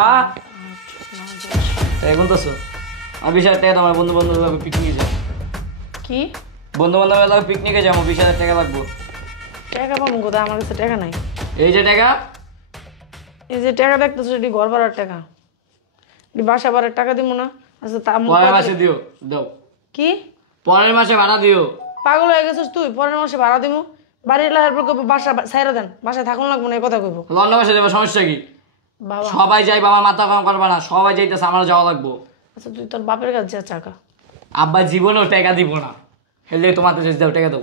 মা এখন তো আমি 20,000 টাকা আমার বন্ধু বান্ধব পিকনিকে যাবো। কি বন্ধু বান্ধব পিকনিকে যাবো, 20,000 টাকা লাগবো। টাকা পাবো কোথায়? আমার কাছে টাকা নাই। এই যে টাকা, এই যে টাকা দেখতেছো এটি ঘর ভাড়ার টাকা, এটি বাসা ভাড়ার টাকা দিব না? আচ্ছা তা পরের মাসে দিও। দাও। কি পরের মাসে ভাড়া দিও। পাগল হয়ে গেছিস তুই? পরের মাসে ভাড়া দিব? বাড়ির লাহের পর কইবো বাসা ছাইরা দেন, বাসায় থাকুন লাগবো না, এই কথা কইবো। অন্য মাসে দেবো, সমস্যা কি? বাবা সবাই যাই, বাবার মাথা কাম করবে না, সবাই যাইতেছে, আমার যাওয়া লাগবো। আচ্ছা তুই তোর বাপের কাছে যা টাকা। আব্বা জীবনেও টাকা দিব না, হেলে তোমার তো দাও, টাকা দাও।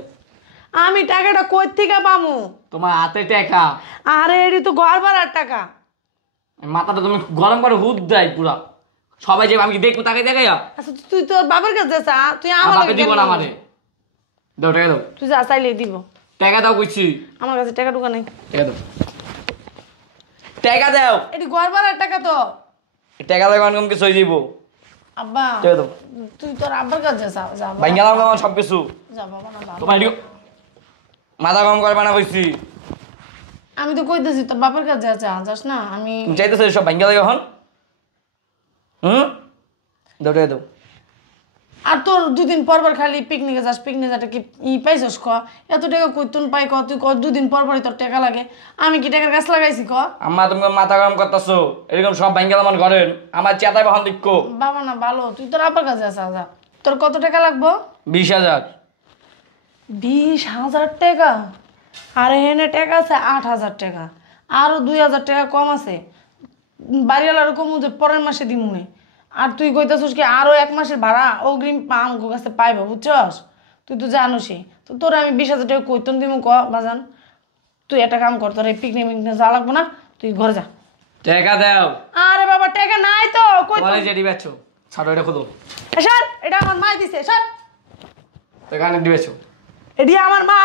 আমি টাকাটা কই থেকে পামু? তোমার হাতে টাকা। আরে এটি তো ঘর ভাড়ার টাকা। মাথাটা তুমি গরম করে হুদ দেয় পুরা। সবাই যাবে, আমি কি দেখবো তাকে দেখাইয়া? আচ্ছা তুই তোর বাপের কাছে যা, তুই আমার বাপে দিব না আমারে। দাও টাকা দাও। তুই যা চাইলে দিব। টাকা দাও কইছি। আমার কাছে টাকা টুকা নেই। টাকা দাও, টাকা দাও। এটি ঘর ভাড়ার টাকা তো। টাকা দাও, কম কিছু হয়ে যাইব। আব্বা টাকা দাও। তুই তোর আব্বার কাছে যা, যা বাবা। ভাই গেলাম আমার সব কিছু। যা বাবা না বাবা। তোমার এদিকে মাথা গরম করবে না কইছি। আমি তো কইতেছি তোর বাপের কাছে যা, যাস না? আমি তুমি চাইতেছো সব ভাঙ্গা লাগে এখন? দাও টাকা দাও। আর তোর দুদিন পর পর খালি পিকনিকে যাস, পিকনিকে যাটা কি পাইছস ক? এত টাকা কইতুন পাই ক? তুই ক দুদিন পর পরই তোর টাকা লাগে। আমি কি টাকার গাছ লাগাইছি ক? আম্মা তুমি মাথা গরম করতেছো, এরকম সব ভাঙ্গা আমার ঘরের আমার চেতায় বহন দিক্কো। বাবা না ভালো, তুই তোর আব্বার কাছে যা। তোর কত টাকা লাগবো? 20,000। 20,000 টাকা? আর এখানে টাকা আছে 8,000 টাকা, আরো 2,000 টাকা কম আছে। বাড়িওয়ালার কম যে পরের মাসে দিমুনে। আর তুই কইতাছিস কি আরো 1 মাসের ভাড়া অগ্রিম আমার কাছে পাইব, বুঝছস? তুই তো জানোসই তো, তোর আমি 20,000 টাকা কইতন দিমু ক বাজান? তুই একটা কাম কর, তোর এই পিকনিক যা লাগবো না, তুই ঘরে যা। টাকা দাও। আরে বাবা টাকা নাই তো কই? তোমার যেটি বেচো ছাড়ো, এটা খোদো। স্যার এটা আমার মা দিছে স্যার। এখানে দিবেছো। এটি আমার মা।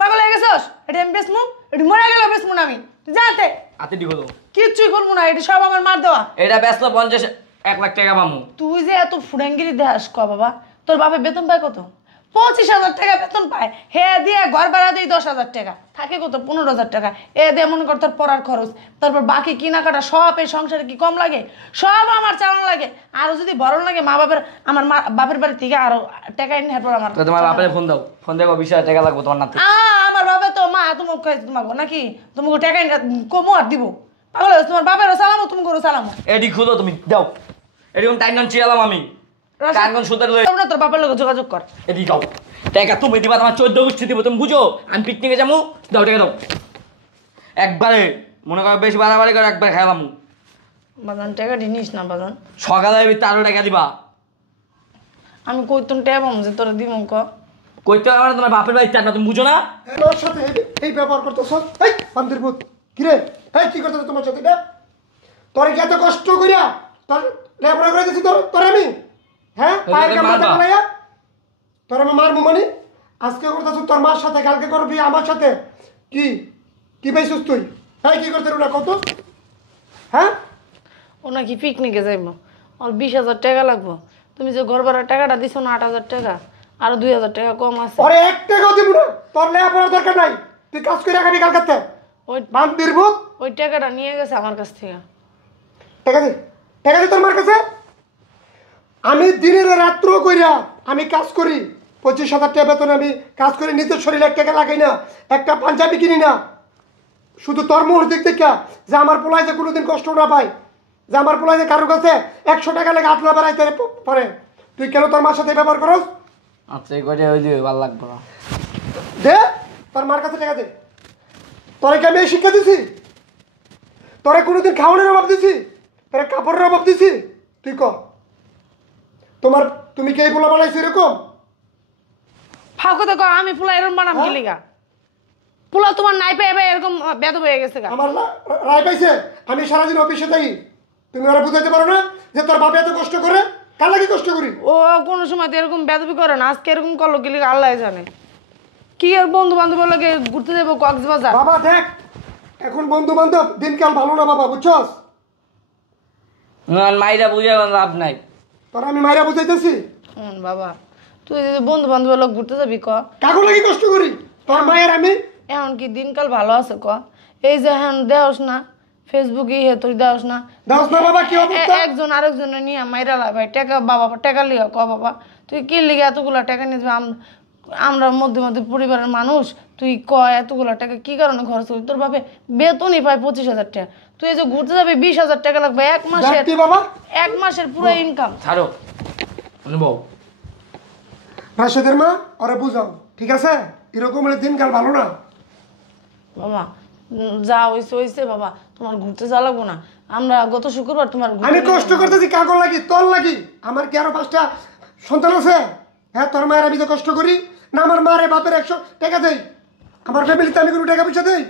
পাগল হয়ে গেছস? এটি আমি বেসমু? এটি মরে গেল বেসমু না আমি? তুই জানতে হাতে দি খোদো। কিচ্ছুই করবো না, এটি সব আমার মার দেওয়া। এটা বেচলো 1 লাখ টাকা পামু। তুই যে এত ফুডাঙ্গিরি দেখাস ক বাবা? তোর বাপে বেতন পায় কত? 25,000 টাকা বেতন পায়। হে দিয়ে ঘর ভাড়া দিই 10,000 টাকা, থাকে কত 15,000 টাকা। এ দিয়ে মনে কর তোর পড়ার খরচ, তারপর বাকি কেনাকাটা সব এই সংসারে কি কম লাগে? সব আমার চালানো লাগে। আরো যদি বড় লাগে মা বাপের, আমার মা বাপের বাড়ি থেকে আরো টাকা এনে হেরপর আমার। তো তোমার বাপের ফোন দাও, ফোন দেখো 20,000 টাকা লাগবে তোমার নাতি। আমার বাবা তো মা তোমাকে তোমাকে নাকি তোমাকে টাকা এনে কমো আর দিব? পাগল হয়েছে? তোমার বাপেরও সালামো তুমি করো সালামো। এডি খুলো তুমি দাও। এরকম টাইম চিরালাম আমি। কানগন সুতার লই তোমরা তোর বাপের লোক যোগাযোগ কর। এডি দাও। টাকা তুমি দিবা, তোমার 14 গোষ্ঠী দিব, তুমি বুঝো? আমি পিকনিকে যাবো, দাও টাকা দাও। একবারে মনে করো বেশি বাড়াবাড়ি করে একবার খেলাম। বাজান টাকা নিস না বাজান। সকালে আরো টাকা দিবা। আমি কইতুন ট্যাব যে তোরা দিব ক? কইতে আমার তোমার বাপের বাড়ি টাকা তুমি বুঝো না? তোর সাথে এই ব্যবহার করতেছ? এই বান্দির ভূত কিরে, এই কি করতেছ তোমার সাথে? এটা তোর কি এত কষ্ট কইরা তোর লেবরা করে দিছি? তোর আমি হ্যাঁ পায়ের কামড় দেখাইয়া তোর আমি মারবো মানে? আজকে করতেছ তোর মার সাথে, কালকে করবি আমার সাথে। কি কি পাইছিস তুই? হ্যাঁ কি করতে ওটা কত? হ্যাঁ ও নাকি পিকনিকে যাইব, ওর 20,000 টাকা লাগবো। তুমি যে ঘর ভাড়ার টাকাটা দিছো না 8,000 টাকা, আরো 2,000 টাকা কম আছে। ওরে 1 টাকাও দিব না, তোর লেবরার দরকার নাই। তুই কাজ করে রাখাবি কালকে। ওই বান্দির ভূত ওই টাকাটা নিয়ে গেছে আমার কাছ থেকে। টাকা দে, টাকা দে তোর মার কাছে। আমি দিনের রাত্র কইরা আমি কাজ করি, 25,000 টাকা বেতন আমি কাজ করি, নিজের শরীরে 1 টাকা লাগাই না, একটা পাঞ্জাবি কিনি না। শুধু তোর মোহর দিক থেকে যে আমার পোলায় যে কোনোদিন কষ্ট না পায়, যে আমার পোলায় যে কারোর কাছে 100 টাকা লেগে হাত না বাড়াইতে পারে। তুই কেন তোর মার সাথে ব্যবহার করস? আচ্ছা এই কয়টা হয়ে যাবে, ভালো লাগবে না। দে তোর মার কাছে টাকা দে। তোরে কি আমি এই শিক্ষা দিছি? তোরে কোনোদিন খাওয়ানোর অভাব দিছি? তোরে কাপড়ের অভাব দিছি? তুই ক তুমি কে পোলা বানাইছো এরকম? ফাও কথা কও, আমি পোলা এরকম বানাম কি লিগা? পোলা তোমার নাই পাইবে এরকম বেদ হয়ে গেছে গা। আমার রায় পাইছে, আমি সারাদিন অফিসে থাকি। তুমি ওরা বুঝাইতে পারো না যে তোর বাবা এত কষ্ট করে? কার লাগি কষ্ট করি? ও কোনো সময় তো এরকম বেদবি করে না, আজকে এরকম করলো কি লিগা আল্লাহ জানে। কি আর বন্ধু বান্ধব লাগে ঘুরতে যাবো কক্সবাজার। বাবা দেখ, এখন বন্ধু বান্ধব দিনকাল ভালো না বাবা, বুঝছস? মাইরা বুঝে লাভ নাই। তোর আমি মাইরা বুঝাইতেছি। বাবা তুই যদি বন্ধু বান্ধব লোক ঘুরতে যাবি ক? কাগো লাগি কষ্ট করি? তোর মায়ের আমি এখন কি দিনকাল ভালো আছে ক? এই যে এখন দেওস না ফেসবুকে হে তুই দাস না দাস না বাবা কি অবস্থা একজন আরেকজনের নিয়ে মাইরা লাই ভাই টাকা বাবা টাকা লিয়া ক বাবা তুই কি লিগে এতগুলা টাকা নিয়ে যাবে আমরা মধ্যে মধ্যে পরিবারের মানুষ তুই ক এতগুলা টাকা কি কারণে খরচ করি তোর ভাবে বেতনই পায় 25,000 টাকা তুই এই যে ঘুরতে যাবি 20,000 টাকা লাগবে এক মাসের দেখতি বাবা 1 মাসের পুরো ইনকাম ছাড়ো অনুভব রাশেদের মা ওরে বুঝাও ঠিক আছে এরকম হলে দিনকাল ভালো না বাবা যা হইছে হইছে বাবা তোমার ঘুরতে যাওয়া লাগবো না আমরা গত শুক্রবার তোমার ঘুরতে আমি কষ্ট করতেছি কাগজ লাগি তোর লাগি আমার কি আরো 5টা সন্তান আছে হ্যাঁ তোর মায়ের আমি তো কষ্ট করি না আমার মারে বাপের 100 টাকা দেই আমার ফ্যামিলিতে আমি কোনো টাকা পয়সা দেই